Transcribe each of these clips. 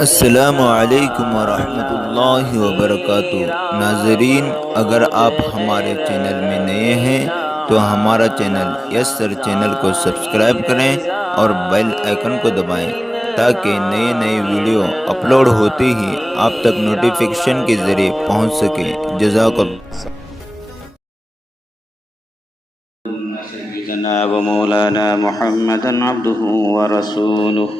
السلام علیکم ورحمۃ اللہ وبرکاتہ۔ ناظرین، اگر آپ ہمارے چینل میں نئے ہیں تو ہمارا چینل یس سر چینل کو سبسکرائب کریں اور بیل آئیکن کو دبائیں تاکہ نئے نئے ویڈیو اپلوڈ ہوتے ہی آپ تک نوٹیفیکیشن کے ذریعے پہنچ سکیں۔ جزاک اللہ۔ سيدنا ومولانا محمدا عبده ورسوله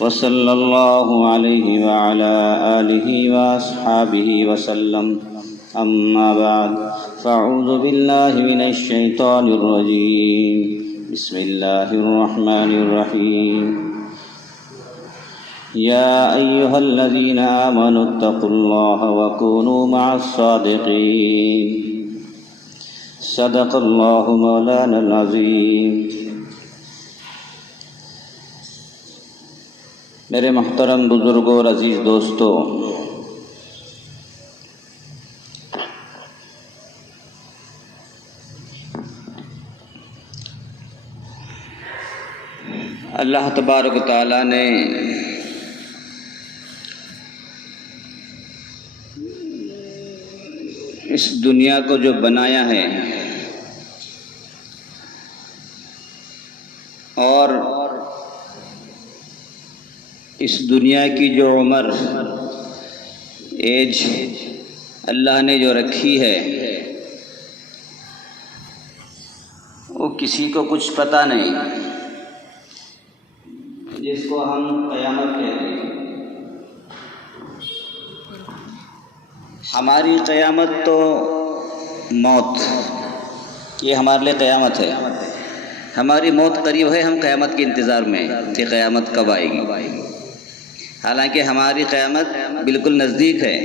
وصلى الله عليه وعلى آله وأصحابه وسلم. أما بعد، فأعوذ بالله من الشيطان الرجيم. بسم الله الرحمن الرحيم. يا أيها الذين آمنوا اتقوا الله وكونوا مع الصادقين. صدق اللہ مولانا العظیم. میرے محترم بزرگوں اور عزیز دوستو، اللہ تبارک و تعالیٰ نے اس دنیا کو جو بنایا ہے اور اس دنیا کی جو عمر ایج اللہ نے جو رکھی ہے وہ کسی کو کچھ پتہ نہیں، جس کو ہم قیامت کہتے ہیں. ہماری قیامت تو موت، یہ ہمارے لیے قیامت ہے. ہماری موت قریب ہے، ہم قیامت کے انتظار میں کہ قیامت کب آئے گی. حالانکہ ہماری قیامت بالکل نزدیک ہے،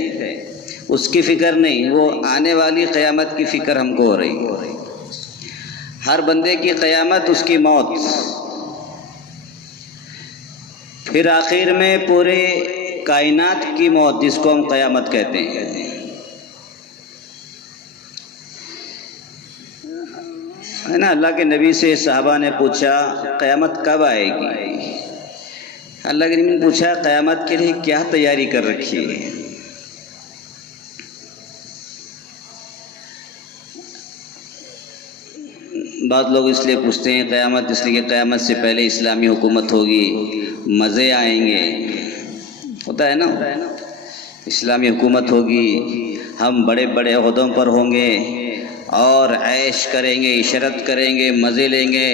اس کی فکر نہیں، وہ آنے والی قیامت کی فکر ہم کو ہو رہی ہے. ہر بندے کی قیامت اس کی موت، پھر آخر میں پورے کائنات کی موت، جس کو ہم قیامت کہتے ہیں. ہے نا، اللہ کے نبی سے صحابہ نے پوچھا قیامت کب آئے گی. اللہ کے نبی نے پوچھا قیامت کے لیے کیا تیاری کر رکھی ہے. بعض لوگ اس لیے پوچھتے ہیں قیامت اس لیے کہ قیامت سے پہلے اسلامی حکومت ہوگی، مزے آئیں گے. ہوتا ہے نا، اسلامی حکومت ہوگی، ہم بڑے بڑے عہدوں پر ہوں گے اور عیش کریں گے، عشرت کریں گے، مزے لیں گے،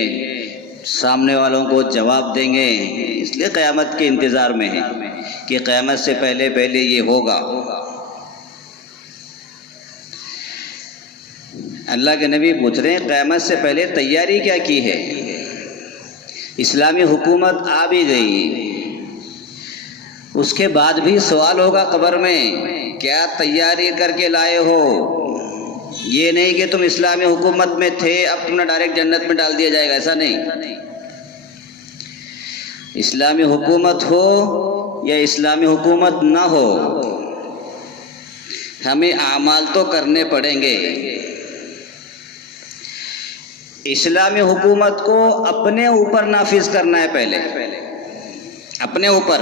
سامنے والوں کو جواب دیں گے. اس لیے قیامت کے انتظار میں ہیں کہ قیامت سے پہلے پہلے یہ ہوگا. اللہ کے نبی پوچھ رہے ہیں قیامت سے پہلے تیاری کیا کی ہے. اسلامی حکومت آ بھی گئی، اس کے بعد بھی سوال ہوگا قبر میں، کیا تیاری کر کے لائے ہو. یہ نہیں کہ تم اسلامی حکومت میں تھے اب تمہیں ڈائریکٹ جنت میں ڈال دیا جائے گا، ایسا نہیں. اسلامی حکومت ہو یا اسلامی حکومت نہ ہو، ہمیں اعمال تو کرنے پڑیں گے. اسلامی حکومت کو اپنے اوپر نافذ کرنا ہے، پہلے اپنے اوپر.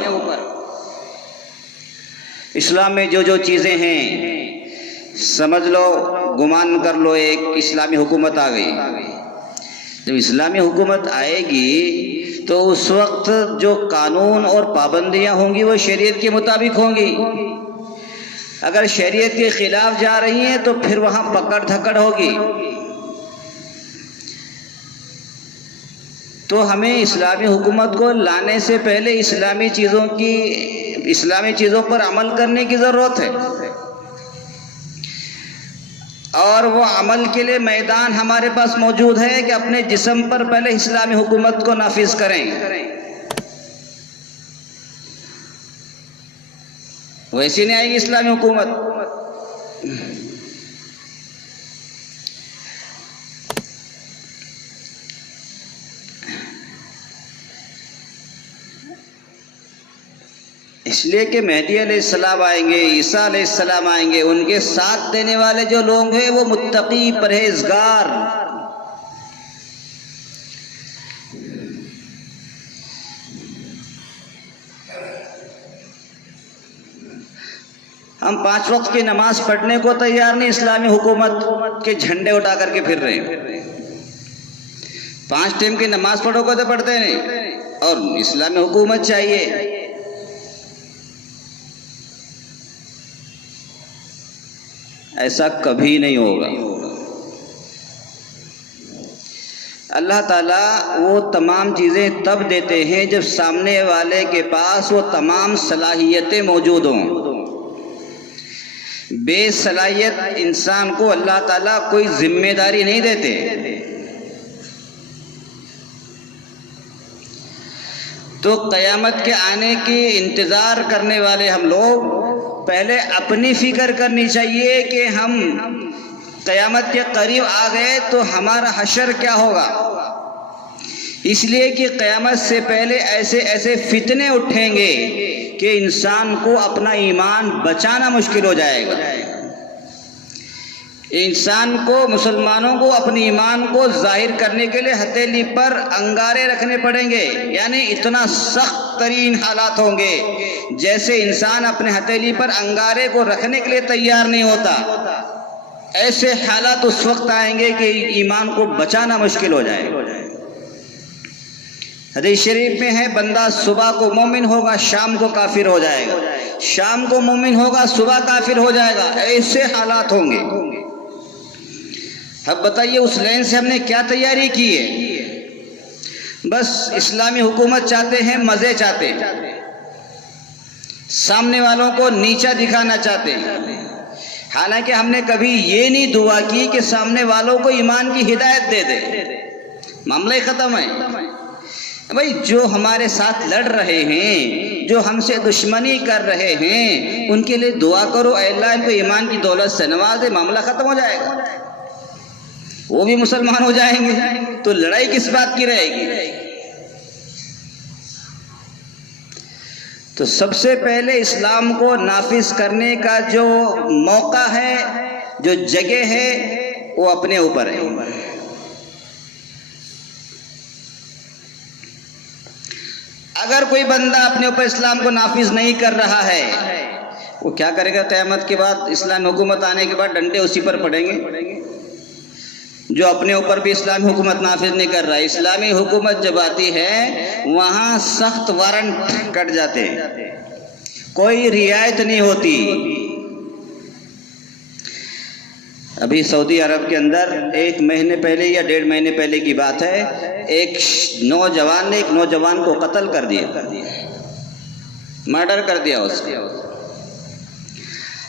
اسلام میں جو جو چیزیں ہیں، سمجھ لو، گمان کر لو ایک اسلامی حکومت آ گئی. جب اسلامی حکومت آئے گی تو اس وقت جو قانون اور پابندیاں ہوں گی وہ شریعت کے مطابق ہوں گی. اگر شریعت کے خلاف جا رہی ہیں تو پھر وہاں پکڑ دھکڑ ہوگی. تو ہمیں اسلامی حکومت کو لانے سے پہلے اسلامی چیزوں پر عمل کرنے کی ضرورت ہے، اور وہ عمل کے لیے میدان ہمارے پاس موجود ہے کہ اپنے جسم پر پہلے اسلامی حکومت کو نافذ کریں. ویسی نہیں آئے گی اسلامی حکومت. اس لیے کہ مہدی علیہ السلام آئیں گے، عیسیٰ علیہ السلام آئیں گے، ان کے ساتھ دینے والے جو لوگ ہیں وہ متقی، پرہیزگار. ہم 5 وقت کی نماز پڑھنے کو تیار نہیں، اسلامی حکومت کے جھنڈے اٹھا کر کے پھر رہے ہیں۔ 5 ٹائم کی نماز پڑھو کو تو پڑھتے نہیں، اور اسلامی حکومت چاہیے۔ ایسا کبھی نہیں ہوگا۔ اللہ تعالیٰ وہ تمام چیزیں تب دیتے ہیں جب سامنے والے کے پاس وہ تمام صلاحیتیں موجود ہوں۔ بے صلاحیت انسان کو اللہ تعالیٰ کوئی ذمہ داری نہیں دیتے۔ تو قیامت کے آنے کی انتظار کرنے والے ہم لوگ پہلے اپنی فکر کرنی چاہیے کہ ہم قیامت کے قریب آ گئے تو ہمارا حشر کیا ہوگا۔ اس لیے کہ قیامت سے پہلے ایسے ایسے فتنے اٹھیں گے کہ انسان کو اپنا ایمان بچانا مشکل ہو جائے گا۔ انسان کو، مسلمانوں کو اپنے ایمان کو ظاہر کرنے کے لیے ہتھیلی پر انگارے رکھنے پڑیں گے، یعنی اتنا سخت ترین حالات ہوں گے جیسے انسان اپنے ہتھیلی پر انگارے کو رکھنے کے لیے تیار نہیں ہوتا۔ ایسے حالات اس وقت آئیں گے کہ ایمان کو بچانا مشکل ہو جائے گا۔ حدیث شریف میں ہے، بندہ صبح کو مومن ہوگا، شام کو کافر ہو جائے گا، شام کو مومن ہوگا، صبح کافر ہو جائے گا۔ ایسے حالات ہوں گے۔ اب بتائیے اس لائن سے ہم نے کیا تیاری کی ہے؟ بس اسلامی حکومت چاہتے ہیں، مزے چاہتے ہیں، سامنے والوں کو نیچا دکھانا چاہتے ہیں۔ حالانکہ ہم نے کبھی یہ نہیں دعا کی کہ سامنے والوں کو ایمان کی ہدایت دے دے، معاملہ ہی ختم ہے۔ بھائی جو ہمارے ساتھ لڑ رہے ہیں، جو ہم سے دشمنی کر رہے ہیں، ان کے لیے دعا کرو، اے اللہ ان کو ایمان کی دولت سے نواز دے، معاملہ ختم ہو جائے گا، وہ بھی مسلمان ہو جائیں گے، تو لڑائی کس بات کی رہے گی؟ تو سب سے پہلے اسلام کو نافذ کرنے کا جو موقع ہے، جو جگہ ہے، وہ اپنے اوپر ہے۔ اگر کوئی بندہ اپنے اوپر اسلام کو نافذ نہیں کر رہا ہے، وہ کیا کرے گا؟ قیامت کے بعد، اسلام حکومت آنے کے بعد ڈنڈے اسی پر پڑیں گے۔ جو اپنے اوپر بھی اسلامی حکومت نافذ نہیں کر رہا ہے، اسلامی حکومت جب آتی ہے وہاں سخت وارنٹ کٹ جاتے ہیں، کوئی رعایت نہیں ہوتی۔ ابھی سعودی عرب کے اندر 1 مہینے پہلے یا 1.5 مہینے پہلے کی بات ہے، ایک نوجوان نے ایک نوجوان کو قتل کر دیا، مرڈر کر دیا اس کو۔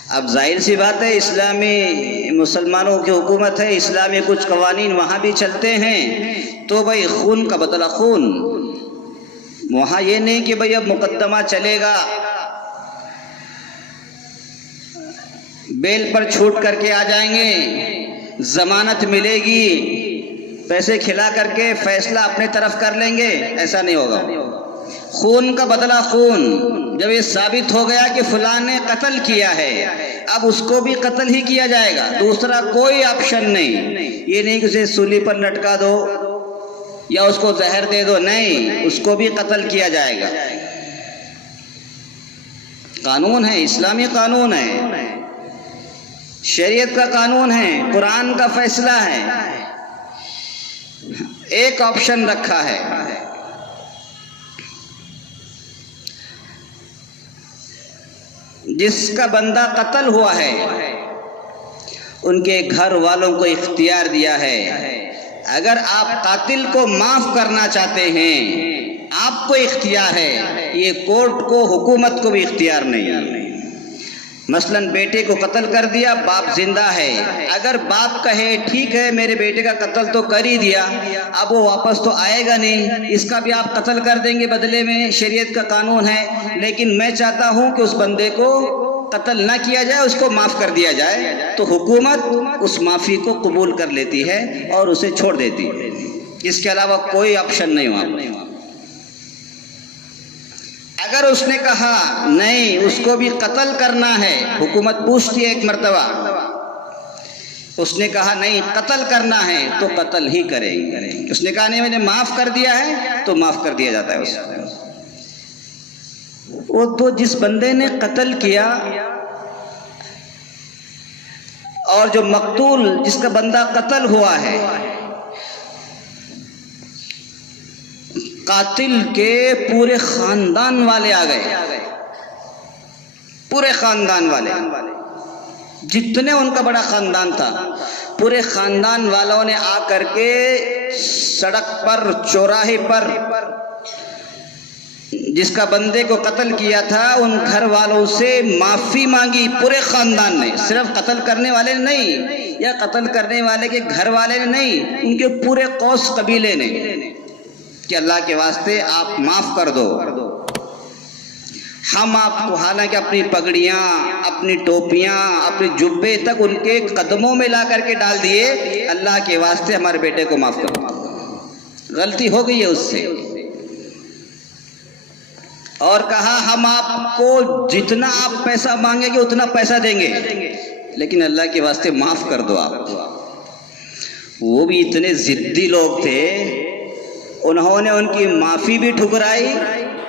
اب ظاہر سی بات ہے، اسلامی مسلمانوں کی حکومت ہے، اسلامی کچھ قوانین وہاں بھی چلتے ہیں، تو بھائی خون کا بدلہ خون۔ وہاں یہ نہیں کہ بھائی اب مقدمہ چلے گا، بیل پر چھوٹ کر کے آ جائیں گے، ضمانت ملے گی، پیسے کھلا کر کے فیصلہ اپنے طرف کر لیں گے، ایسا نہیں ہوگا۔ خون کا بدلہ خون۔ جب یہ ثابت ہو گیا کہ فلاں نے قتل کیا ہے، اب اس کو بھی قتل ہی کیا جائے گا، دوسرا کوئی آپشن نہیں۔ یہ نہیں کہ اسے سولی پر لٹکا دو یا اس کو زہر دے دو، نہیں، اس کو بھی قتل کیا جائے گا۔ قانون ہے، اسلامی قانون ہے، شریعت کا قانون ہے، قرآن کا فیصلہ ہے۔ ایک آپشن رکھا ہے، جس کا بندہ قتل ہوا ہے ان کے گھر والوں کو اختیار دیا ہے، اگر آپ قاتل کو معاف کرنا چاہتے ہیں آپ کو اختیار ہے، یہ کورٹ کو، حکومت کو بھی اختیار نہیں۔ مثلا بیٹے کو قتل کر دیا، باپ زندہ ہے، اگر باپ کہے ٹھیک ہے میرے بیٹے کا قتل تو کر ہی دیا، اب وہ واپس تو آئے گا نہیں، اس کا بھی آپ قتل کر دیں گے بدلے میں، شریعت کا قانون ہے، لیکن میں چاہتا ہوں کہ اس بندے کو قتل نہ کیا جائے، اس کو معاف کر دیا جائے، تو حکومت اس معافی کو قبول کر لیتی ہے اور اسے چھوڑ دیتی ہے۔ اس کے علاوہ کوئی آپشن نہیں ہوا۔ اگر اس نے کہا نہیں اس کو بھی قتل کرنا ہے، حکومت پوچھتی ہے ایک مرتبہ، اس نے کہا نہیں قتل کرنا ہے تو قتل ہی کریں گے، اس نے کہا نہیں میں نے معاف کر دیا ہے تو معاف کر دیا جاتا ہے اس کو۔ وہ تو جس بندے نے قتل کیا اور جو مقتول جس کا بندہ قتل ہوا ہے، قاتل کے پورے خاندان والے آ گئے، پورے خاندان والے، جتنے ان کا بڑا خاندان تھا، پورے خاندان والوں نے آ کر کے سڑک پر، چوراہے پر جس کا بندے کو قتل کیا تھا ان گھر والوں سے معافی مانگی. پورے خاندان نے، صرف قتل کرنے والے نے نہیں، یا قتل کرنے والے کے گھر والے نے نہیں، ان کے پورے قوس قبیلے نے، کہ اللہ کے واسطے آپ معاف کر دو. ہم آپ کو حالانکہ اپنی پگڑیاں، اپنی ٹوپیاں، اپنے جبے تک ان کے قدموں میں لا کر کے ڈال دیے، اللہ کے واسطے ہمارے بیٹے کو معاف کرو، غلطی ہو گئی ہے اس سے. اور کہا ہم آپ کو جتنا آپ پیسہ مانگیں گے اتنا پیسہ دیں گے، لیکن اللہ کے واسطے معاف کر دو آپ. وہ بھی اتنے ضدی لوگ تھے، انہوں نے ان کی معافی بھی ٹھکرائی،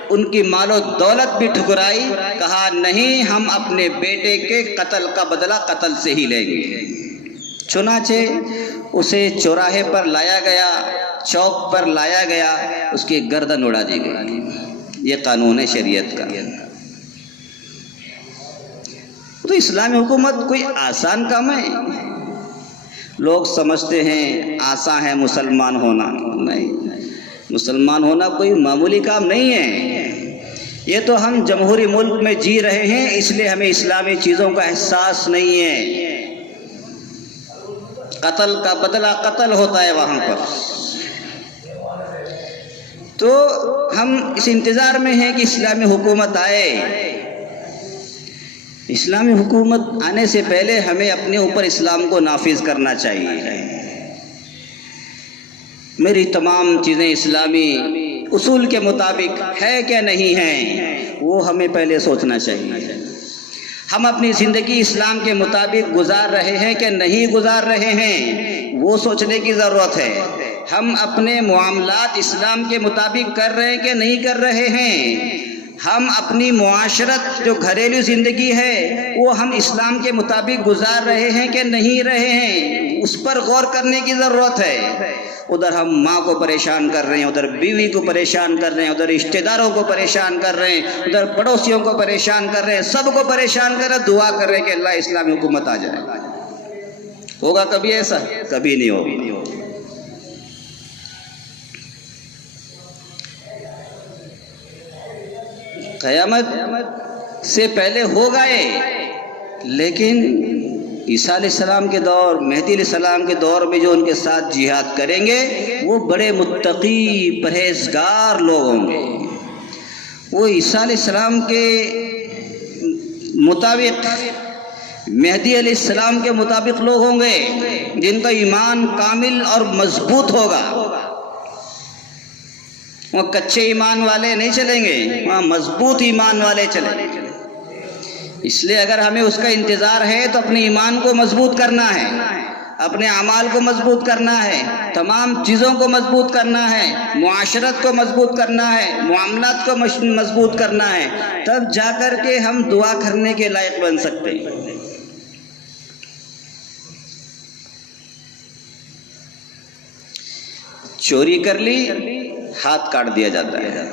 ان کی مال و دولت بھی ٹھکرائی. کہا نہیں، ہم اپنے بیٹے کے قتل کا بدلہ قتل سے ہی لیں گے. چنانچہ اسے چوراہے پر لایا گیا، چوک پر لایا گیا، اس کی گردن اڑا دی گئی. یہ قانون ہے شریعت کا. تو اسلامی حکومت کوئی آسان کام ہے؟ لوگ سمجھتے ہیں آسان ہے مسلمان ہونا. نہیں، مسلمان ہونا کوئی معمولی کام نہیں ہے. یہ تو ہم جمہوری ملک میں جی رہے ہیں، اس لیے ہمیں اسلامی چیزوں کا احساس نہیں ہے. قتل کا بدلہ قتل ہوتا ہے وہاں پر. تو ہم اس انتظار میں ہیں کہ اسلامی حکومت آئے. اسلامی حکومت آنے سے پہلے ہمیں اپنے اوپر اسلام کو نافذ کرنا چاہیے. میری تمام چیزیں اسلامی اصول کے مطابق ہے کہ نہیں ہیں، وہ ہمیں پہلے سوچنا چاہیے. ہم اپنی زندگی اسلام کے مطابق گزار رہے ہیں کہ نہیں گزار رہے ہیں، وہ سوچنے کی ضرورت ہے. ہم اپنے معاملات اسلام کے مطابق کر رہے ہیں کہ نہیں کر رہے ہیں. ہم اپنی معاشرت جو گھریلو زندگی ہے وہ ہم اسلام کے مطابق گزار رہے ہیں کہ نہیں رہے ہیں، اس پر غور کرنے کی ضرورت ہے. ادھر ہم ماں کو پریشان کر رہے ہیں، ادھر بیوی کو پریشان کر رہے ہیں، ادھر رشتہ داروں کو پریشان کر رہے ہیں، ادھر پڑوسیوں کو پریشان کر رہے ہیں، سب کو پریشان کر رہے ہیں. دعا کر رہے ہیں کہ اللہ اسلامی حکومت آ جائے. ہوگا کبھی ایسا؟ کبھی نہیں ہوگا. قیامت سے پہلے ہو گئے، لیکن عیسیٰ علیہ السلام کے دور، مہدی علیہ السلام کے دور میں جو ان کے ساتھ جہاد کریں گے وہ بڑے متقی پرہیزگار لوگ ہوں گے. وہ عیسیٰ علیہ السلام کے مطابق، مہدی علیہ السلام کے مطابق لوگ ہوں گے جن کا ایمان کامل اور مضبوط ہوگا. وہ کچے ایمان والے نہیں چلیں گے، وہاں مضبوط ایمان والے چلیں گے. اس لیے اگر ہمیں اس کا انتظار ہے تو اپنے ایمان کو مضبوط کرنا ہے، اپنے اعمال کو مضبوط کرنا ہے، تمام چیزوں کو مضبوط کرنا ہے، معاشرت کو مضبوط کرنا ہے، معاملات کو مضبوط کرنا ہے. تب جا کر کے ہم دعا کرنے کے لائق بن سکتے ہیں. چوری کر لی، ہاتھ کاٹ دیا جاتا ہے.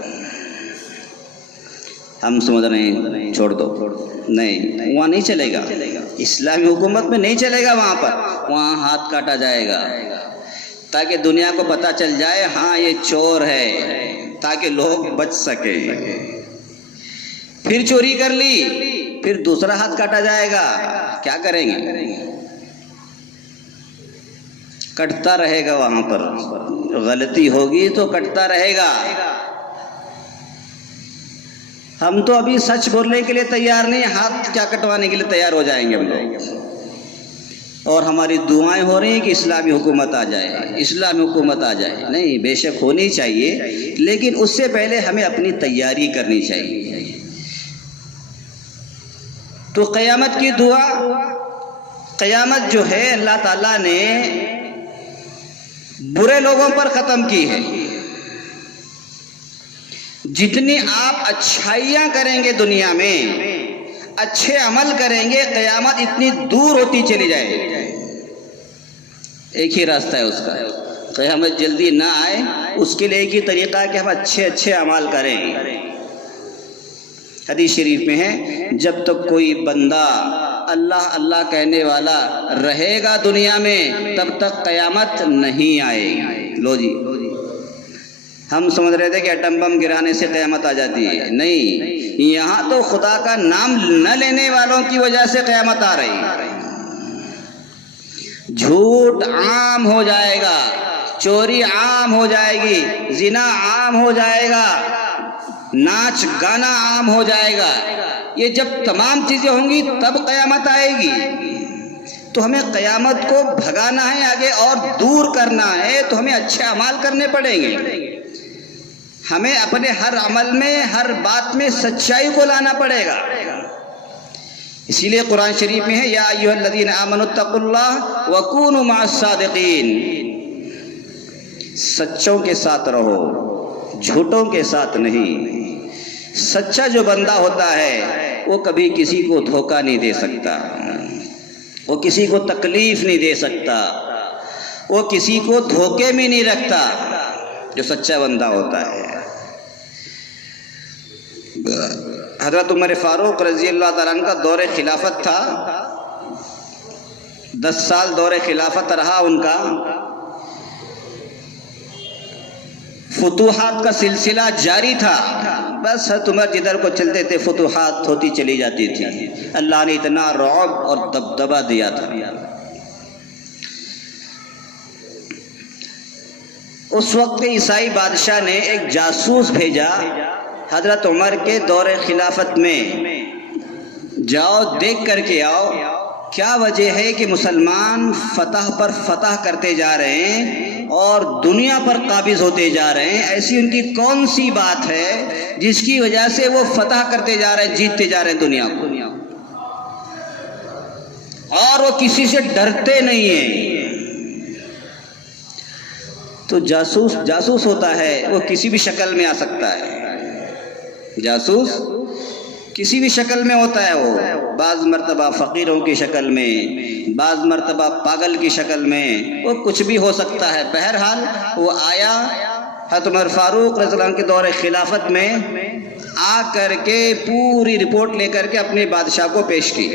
ہم سمجھ رہے ہیں چھوڑ دو، نہیں، وہاں نہیں چلے گا. اسلامی حکومت میں نہیں چلے گا. وہاں پر وہاں ہاتھ کاٹا جائے گا تاکہ دنیا کو پتہ چل جائے ہاں یہ چور ہے، تاکہ لوگ بچ سکیں. پھر چوری کر لی، پھر دوسرا ہاتھ کاٹا جائے گا. کیا کریں گے؟ کٹتا رہے گا. وہاں پر غلطی ہوگی تو کٹتا رہے گا. ہم تو ابھی سچ بولنے کے لیے تیار نہیں، ہاتھ کیا کٹوانے کے لیے تیار ہو جائیں گے ہم لوگ. اور ہماری دعائیں ہو رہی ہیں کہ اسلامی حکومت آ جائے، اسلامی حکومت آ جائے. نہیں، بے شک ہونی چاہیے، لیکن اس سے پہلے ہمیں اپنی تیاری کرنی چاہیے. تو قیامت کی دعا، قیامت جو ہے اللہ تعالیٰ نے برے لوگوں پر ختم کی ہے. جتنی آپ اچھائیاں کریں گے دنیا میں، اچھے عمل کریں گے، قیامت اتنی دور ہوتی چلی جائے گی. ایک ہی راستہ ہے اس کا، قیامت جلدی نہ آئے اس کے لیے ایک ہی طریقہ ہے کہ ہم اچھے اچھے اعمال کریں۔ حدیث شریف میں ہے جب تک کوئی بندہ اللہ اللہ کہنے والا رہے گا دنیا میں تب تک قیامت نہیں آئے گی۔ لو جی، ہم سمجھ رہے تھے کہ ایٹم بم گرانے سے قیامت آ جاتی ہے، نہیں، یہاں تو خدا کا نام نہ لینے والوں کی وجہ سے قیامت آ رہی ہے۔ جھوٹ عام ہو جائے گا، چوری عام ہو جائے گی، زنا عام ہو جائے گا، ناچ گانا عام ہو جائے گا۔ یہ جب تمام چیزیں ہوں گی تب قیامت آئے گی۔ تو ہمیں قیامت کو بھگانا ہے آگے اور دور کرنا ہے، تو ہمیں اچھے اعمال کرنے پڑیں گے۔ ہمیں اپنے ہر عمل میں، ہر بات میں سچائی کو لانا پڑے گا۔ اسی لیے قرآن شریف میں ہے یا ایھا الذین آمنوا اتقوا اللہ وکونوا مع الصادقین، سچوں کے ساتھ رہو، جھوٹوں کے ساتھ نہیں۔ سچا جو بندہ ہوتا ہے وہ کبھی کسی کو دھوکہ نہیں دے سکتا، وہ کسی کو تکلیف نہیں دے سکتا، وہ کسی کو دھوکے میں نہیں رکھتا، جو سچا بندہ ہوتا ہے۔ حضرت عمر فاروق رضی اللہ تعالیٰ عنہ کا دور خلافت تھا، 10 سال دور خلافت رہا ان کا۔ فتوحات کا سلسلہ جاری تھا، بس حضرت عمر جدھر کو چلتے تھے فتوحات ہوتی چلی جاتی تھی۔ اللہ نے اتنا رعب اور دبدبہ دیا تھا۔ اس وقت عیسائی بادشاہ نے ایک جاسوس بھیجا حضرت عمر کے دور خلافت میں، جاؤ دیکھ کر کے آؤ کیا وجہ ہے کہ مسلمان فتح پر فتح کرتے جا رہے ہیں اور دنیا پر قابض ہوتے جا رہے ہیں، ایسی ان کی کون سی بات ہے جس کی وجہ سے وہ فتح کرتے جا رہے ہیں، جیتتے جا رہے ہیں دنیا کو، اور وہ کسی سے ڈرتے نہیں ہیں۔ تو جاسوس ہوتا ہے، وہ کسی بھی شکل میں آ سکتا ہے۔ جاسوس کسی بھی شکل میں ہوتا ہے، وہ بعض مرتبہ فقیروں کی شکل میں، بعض مرتبہ پاگل کی شکل میں، وہ کچھ بھی ہو سکتا ہے۔ بہرحال وہ آیا حضرت عمر فاروق رضی اللہ عنہ کے دور خلافت میں، آ کر کے پوری رپورٹ لے کر کے اپنے بادشاہ کو پیش کی۔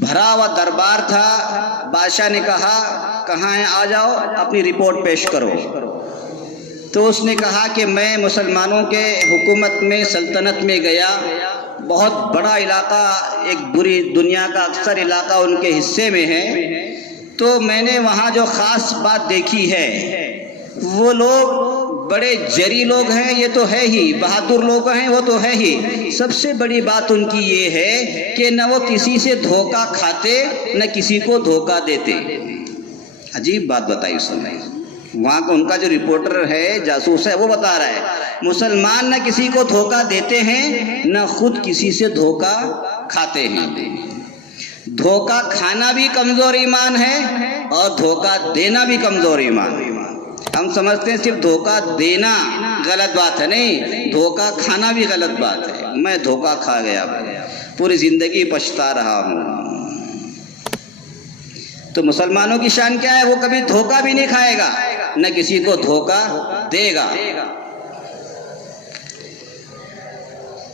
بھرا ہوا دربار تھا، بادشاہ نے کہا کہاں ہیں، آ جاؤ اپنی رپورٹ پیش کرو۔ تو اس نے کہا کہ میں مسلمانوں کے حکومت میں، سلطنت میں گیا، بہت بڑا علاقہ، ایک بری دنیا کا اکثر علاقہ ان کے حصے میں ہے، تو میں نے وہاں جو خاص بات دیکھی ہے، وہ لوگ بڑے جری لوگ ہیں، یہ تو ہے ہی، بہادر لوگ ہیں وہ تو ہے ہی، سب سے بڑی بات ان کی یہ ہے کہ نہ وہ کسی سے دھوکہ کھاتے نہ کسی کو دھوکہ دیتے۔ عجیب بات بتائی اس نے۔ وہاں کا ان کا جو رپورٹر ہے، جاسوس ہے، وہ بتا رہا ہے مسلمان نہ کسی کو دھوکہ دیتے ہیں نہ خود کسی سے دھوکہ کھاتے ہیں۔ دھوکہ کھانا بھی کمزور ایمان ہے اور دھوکہ دینا بھی کمزور ایمان ہے۔ ہم سمجھتے ہیں صرف دھوکہ دینا غلط بات ہے، نہیں، دھوکہ کھانا بھی غلط بات ہے۔ میں دھوکہ کھا گیا، پوری زندگی پچھتا رہا ہوں۔ تو مسلمانوں کی شان کیا ہے؟ وہ کبھی دھوکہ بھی نہیں کھائے گا نہ کسی کو دھوکہ دے گا۔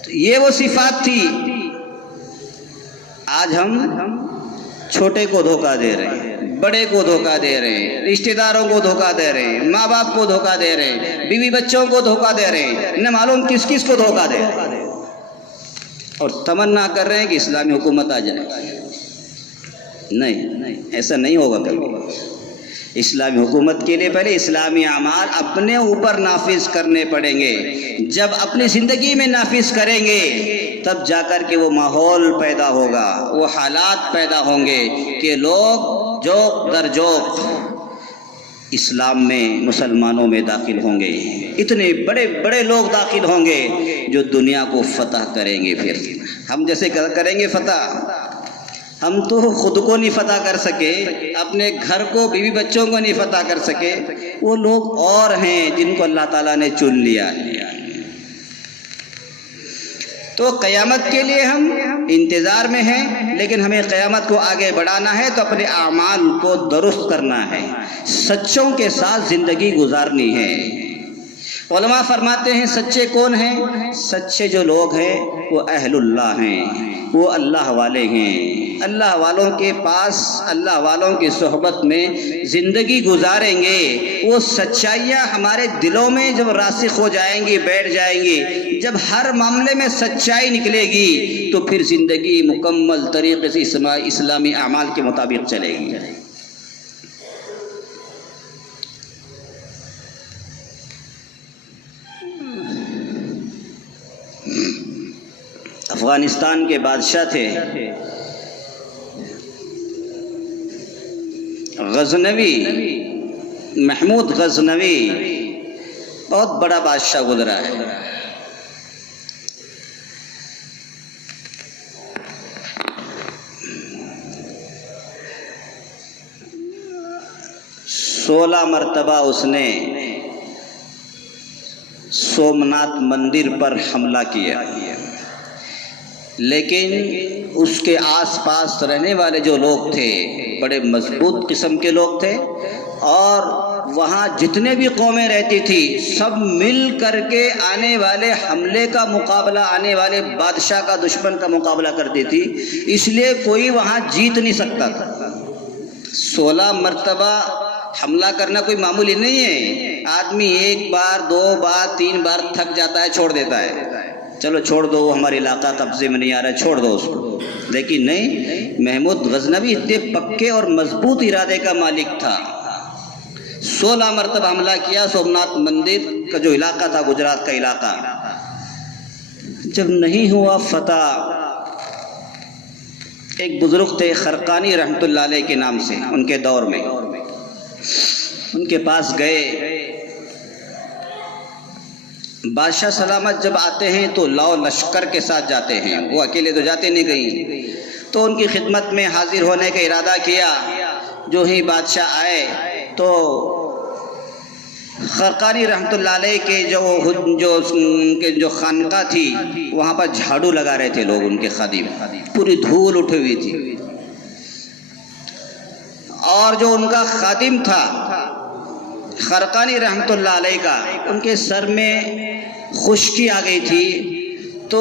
تو یہ وہ صفات تھی۔ آج ہم چھوٹے کو دھوکہ دے رہے ہیں، بڑے کو دھوکہ دے رہے ہیں، رشتہ داروں کو دھوکہ دے رہے ہیں، ماں باپ کو دھوکہ دے رہے ہیں، بیوی بچوں کو دھوکہ دے رہے ہیں، نہ معلوم کس کس کو دھوکہ دے رہے ہیں، اور تمنا کر رہے ہیں کہ اسلامی حکومت آ جائے۔ نہیں، ایسا نہیں ہوگا کبھی۔ اسلامی حکومت کے لیے پہلے اسلامی اعمال اپنے اوپر نافذ کرنے پڑیں گے۔ جب اپنی زندگی میں نافذ کریں گے تب جا کر کے وہ ماحول پیدا ہوگا، وہ حالات پیدا ہوں گے کہ لوگ جوق در جوق اسلام میں، مسلمانوں میں داخل ہوں گے۔ اتنے بڑے بڑے لوگ داخل ہوں گے جو دنیا کو فتح کریں گے۔ پھر ہم جیسے کریں گے فتح، ہم تو خود کو نہیں فتح کر سکے، اپنے گھر کو، بیوی بچوں کو نہیں فتح کر سکے، وہ لوگ اور ہیں جن کو اللہ تعالیٰ نے چن لیا ہے۔ تو قیامت کے لیے ہم انتظار میں ہیں، لیکن ہمیں قیامت کو آگے بڑھانا ہے تو اپنے اعمال کو درست کرنا ہے، سچوں کے ساتھ زندگی گزارنی ہے۔ علماء فرماتے ہیں سچے کون ہیں؟ سچے جو لوگ ہیں وہ اہل اللہ ہیں، وہ اللہ والے ہیں، اللہ والوں کے پاس، اللہ والوں کی صحبت میں زندگی گزاریں گے۔ وہ سچائیاں ہمارے دلوں میں جب راسخ ہو جائیں گی، بیٹھ جائیں گی، جب ہر معاملے میں سچائی نکلے گی تو پھر زندگی مکمل طریقے سے اسلامی اعمال کے مطابق چلے گی۔ افغانستان کے بادشاہ تھے غزنوی، محمود غزنوی، بہت بڑا بادشاہ گزرا ہے۔ 16 مرتبہ اس نے سومناتھ مندر پر حملہ کیا، لیکن اس کے آس پاس رہنے والے جو لوگ تھے بڑے مضبوط قسم کے لوگ تھے، اور وہاں جتنے بھی قومیں رہتی تھی سب مل کر کے آنے والے حملے کا مقابلہ، آنے والے بادشاہ کا، دشمن کا مقابلہ کرتی تھی، اس لیے کوئی وہاں جیت نہیں سکتا تھا۔ 16 مرتبہ حملہ کرنا کوئی معمولی نہیں ہے، آدمی 1 بار 2 بار 3 بار تھک جاتا ہے، چھوڑ دیتا ہے، چلو چھوڑ دو، ہمارا علاقہ قبضے میں نہیں آ رہا، چھوڑ دو اس کو۔ لیکن نہیں، محمود غزنوی اتنے پکے اور مضبوط ارادے کا مالک تھا، 16 مرتبہ حملہ کیا سومناتھ مندر کا جو علاقہ تھا، گجرات کا علاقہ۔ جب نہیں ہوا فتح، ایک بزرگ تھے خرقانی رحمۃ اللہ علیہ کے نام سے، ان کے دور میں ان کے پاس گئے۔ بادشاہ سلامت جب آتے ہیں تو لاؤ لشکر کے ساتھ جاتے ہیں، وہ اکیلے تو جاتے نہیں کہیں، تو ان کی خدمت میں حاضر ہونے کا ارادہ کیا۔ جو ہی بادشاہ آئے تو خرقانی رحمۃ اللہ علیہ کے جو خانقاہ تھی وہاں پر جھاڑو لگا رہے تھے لوگ، ان کے خادم، پوری دھول اٹھی ہوئی تھی، اور جو ان کا خادم تھا خرقانی رحمۃ اللہ علیہ کا، ان کے سر میں خشکی آ گئی تھی، تو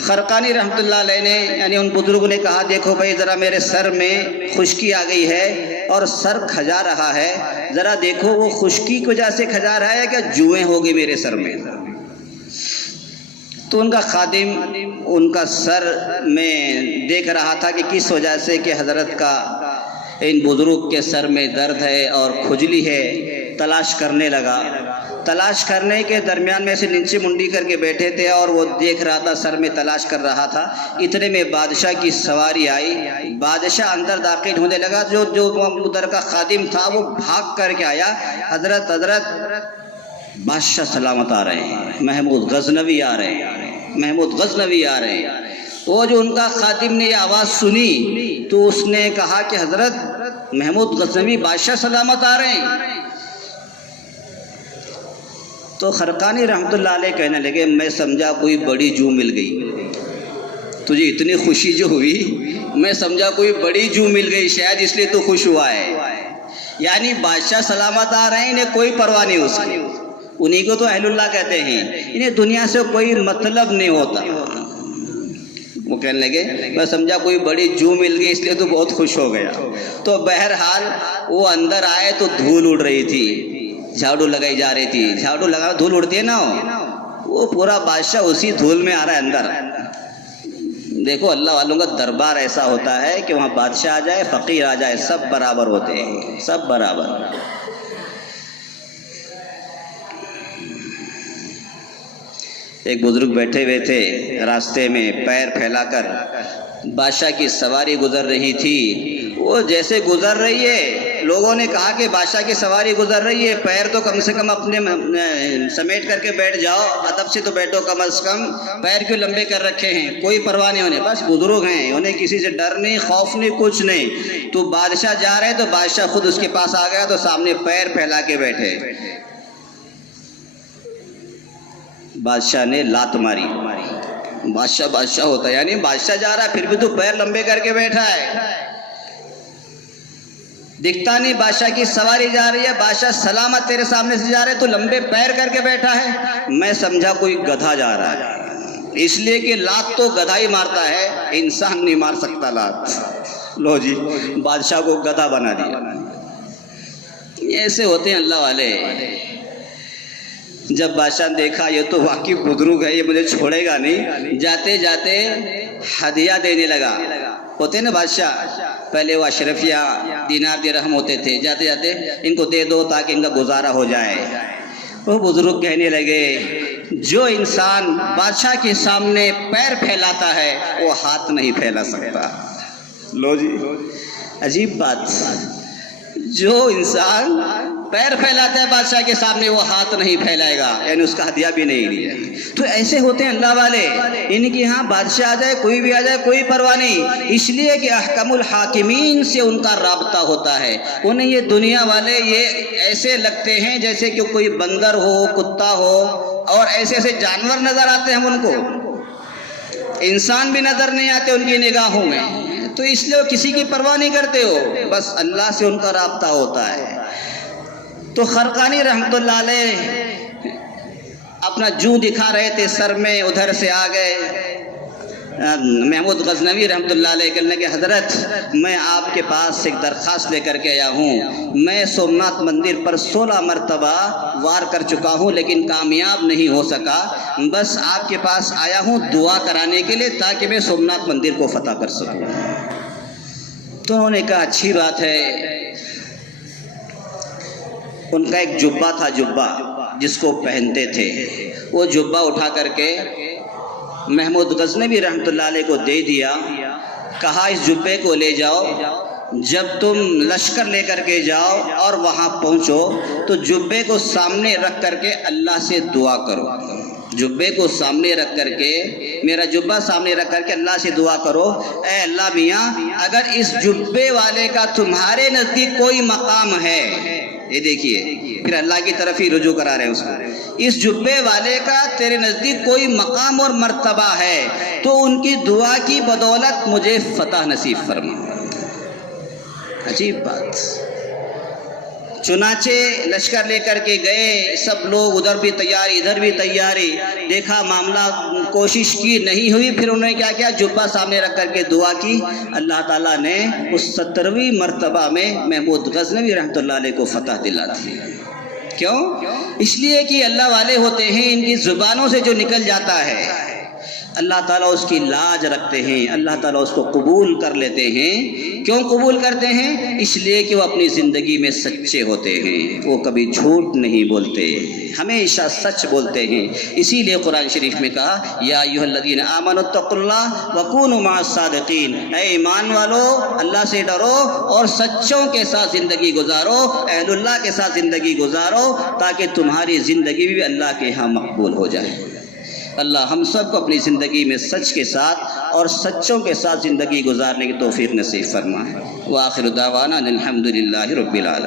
خرقانی رحمۃ اللہ علیہ نے، یعنی ان بزرگوں نے کہا دیکھو بھائی ذرا میرے سر میں خشکی آ گئی ہے اور سر کھجا رہا ہے، ذرا دیکھو وہ خشکی کی وجہ سے کھجا رہا ہے کیا جوئیں ہو گئی میرے سر میں؟ تو ان کا خادم ان کا سر میں دیکھ رہا تھا کہ کس وجہ سے کہ حضرت کا، ان بزرگ کے سر میں درد ہے اور کھجلی ہے، تلاش کرنے لگا۔ تلاش کرنے کے درمیان میں سے نیچے منڈی کر کے بیٹھے تھے اور وہ دیکھ رہا تھا، سر میں تلاش کر رہا تھا، اتنے میں بادشاہ کی سواری آئی، بادشاہ اندر داخل ہونے لگا، جو ادھر کا خادم تھا وہ بھاگ کر کے آیا، حضرت بادشاہ سلامت آ رہے ہیں، محمود غزنوی آ رہے ہیں، محمود غزنوی آ رہے ہیں۔ وہ جو ان کا خادم نے یہ آواز سنی تو اس نے کہا کہ حضرت محمود غزنوی بادشاہ سلامت آ رہے ہیں۔ تو خرقانی رحمۃ اللہ علیہ کہنے لگے میں سمجھا کوئی بڑی جو مل گئی، تجھے اتنی خوشی جو ہوئی، میں سمجھا کوئی بڑی جو مل گئی، شاید اس لیے تو خوش ہوا ہے۔ یعنی بادشاہ سلامت آ رہے ہیں، انہیں کوئی پرواہ نہیں اس کی، انہیں کو تو اہل اللہ کہتے ہیں، انہیں دنیا سے کوئی مطلب نہیں ہوتا۔ وہ کہنے لگے میں سمجھا کوئی بڑی جو مل گئی اس لیے تو بہت خوش ہو گیا۔ تو بہرحال وہ اندر آئے تو دھول اڑ رہی تھی، جھاڑو لگائی جا رہی تھی، جھاڑو لگا دھول اڑتی ہے نا، وہ پورا بادشاہ اسی دھول میں آ رہا ہے اندر۔ دیکھو اللہ والوں کا دربار ایسا ہوتا ہے کہ وہاں بادشاہ آ جائے، فقیر آ جائے، سب برابر ہوتے ہیں، سب برابر۔ ایک بزرگ بیٹھے ہوئے تھے راستے میں، پیر پھیلا کر بادشاہ کی سواری گزر رہی تھی، وہ جیسے گزر رہی ہے لوگوں نے کہا کہ بادشاہ کی سواری گزر رہی ہے، پیر تو کم سے کم اپنے سمیٹ کر کے بیٹھ جاؤ، ادب سے تو بیٹھو، کم از کم پیر کیوں لمبے کر رکھے ہیں؟ کوئی پرواہ نہیں، انہیں بس بزرگ ہیں، انہیں کسی سے ڈر نہیں، خوف نہیں، کچھ نہیں۔ تو بادشاہ جا رہے تو بادشاہ خود اس کے پاس آ گیا تو سامنے پیر پھیلا کے بیٹھے۔ بادشاہ نے لات ماری، بادشاہ بادشاہ ہوتا ہے، یعنی بادشاہ جا رہا ہے پھر بھی تو پیر لمبے کر کے بیٹھا ہے، دکھتا نہیں بادشاہ کی سواری جا رہی ہے، بادشاہ سلامت تیرے سامنے سے جا رہے تو لمبے پیر کر کے بیٹھا ہے، میں سمجھا کوئی گدھا جا رہا ہے، اس لیے کہ لات تو گدھا ہی مارتا ہے، انسان نہیں مار سکتا لات۔ لو جی بادشاہ کو گدھا بنا دیا۔ ایسے ہوتے ہیں اللہ والے۔ جب بادشاہ نے دیکھا یہ تو واقعی بزرگ ہے، یہ مجھے چھوڑے گا نہیں، جاتے جاتے ہدیہ دینے لگا۔ ہوتے نا بادشاہ، پہلے وہ اشرفیہ دینار درہم ہوتے تھے، جاتے جاتے ان کو دے دو تاکہ ان کا گزارا ہو جائے۔ وہ بزرگ کہنے لگے جو انسان بادشاہ کے سامنے پیر پھیلاتا ہے وہ ہاتھ نہیں پھیلا سکتا۔ لو جی عجیب بات، جو انسان پیر پھیلاتا ہے بادشاہ کے سامنے وہ ہاتھ نہیں پھیلائے گا، یعنی اس کا ہدیہ بھی نہیں لیا۔ تو ایسے ہوتے ہیں اللہ والے، ان کی ہاں بادشاہ آ جائے کوئی بھی آ جائے کوئی پرواہ نہیں، اس لیے کہ احکم الحاکمین سے ان کا رابطہ ہوتا ہے۔ انہیں یہ دنیا والے یہ ایسے لگتے ہیں جیسے کہ کوئی بندر ہو، کتا ہو، اور ایسے ایسے جانور نظر آتے ہیں ہم ان کو، انسان بھی نظر نہیں آتے ان کی نگاہوں میں، تو اس لیے وہ کسی کی پرواہ نہیں کرتے ہو، بس اللہ سے ان کا رابطہ ہوتا ہے۔ تو خرقانی رحمۃ اللہ علیہ اپنا جو دکھا رہے تھے سر میں، ادھر سے آ گئے محمود غزنوی رحمۃ اللہ علیہ، کہنے کہ حضرت میں آپ کے پاس ایک درخواست لے کر کے آیا ہوں، میں سومناتھ مندر پر 16 مرتبہ وار کر چکا ہوں لیکن کامیاب نہیں ہو سکا، بس آپ کے پاس آیا ہوں دعا کرانے کے لیے تاکہ میں سومناتھ مندر کو فتح کر سکوں۔ تو انہوں نے کہا اچھی بات ہے۔ ان کا ایک جبہ تھا، جبہ جس کو پہنتے تھے، وہ جبہ اٹھا کر کے محمود غزنوی رحمۃ اللہ علیہ کو دے دیا، کہا اس جبے کو لے جاؤ، جب تم لشکر لے کر کے جاؤ اور وہاں پہنچو تو جبے کو سامنے رکھ کر کے اللہ سے دعا کرو، جبے کو سامنے رکھ کر کے، میرا جبہ سامنے رکھ کر کے اللہ سے دعا کرو، اے اللہ میاں اگر اس جبے والے کا تمہارے نزدیک کوئی مقام ہے، یہ دیکھیے پھر اللہ کی طرف ہی رجوع کرا رہے ہیں اس کو، اس جبے والے کا تیرے نزدیک کوئی مقام اور مرتبہ ہے تو ان کی دعا کی بدولت مجھے فتح نصیب فرما۔ عجیب بات۔ چنانچہ لشکر لے کر کے گئے، سب لوگ ادھر بھی تیاری ادھر بھی تیاری، دیکھا معاملہ کوشش کی نہیں ہوئی، پھر انہوں نے کیا کیا، جبہ سامنے رکھ کر کے دعا کی، اللہ تعالیٰ نے اس 17ویں مرتبہ میں محمود غزنوی رحمۃ اللہ علیہ کو فتح دلا دی۔ کیوں؟ اس لیے کہ اللہ والے ہوتے ہیں، ان کی زبانوں سے جو نکل جاتا ہے اللہ تعالیٰ اس کی لاج رکھتے ہیں، اللہ تعالیٰ اس کو قبول کر لیتے ہیں۔ کیوں قبول کرتے ہیں؟ اس لیے کہ وہ اپنی زندگی میں سچے ہوتے ہیں، وہ کبھی جھوٹ نہیں بولتے، ہمیشہ سچ بولتے ہیں۔ اسی لیے قرآن شریف میں کہا یا ایھا الذین آمنوا اتقوا اللہ وکونوا مع الصادقین، اے ایمان والو اللہ سے ڈرو اور سچوں کے ساتھ زندگی گزارو، اہل اللہ کے ساتھ زندگی گزارو تاکہ تمہاری زندگی بھی اللہ کے ہاں مقبول ہو جائے۔ اللہ ہم سب کو اپنی زندگی میں سچ کے ساتھ اور سچوں کے ساتھ زندگی گزارنے کی توفیق نصیب فرمائے۔ وآخر دعوانا الحمد للہ رب العالمین۔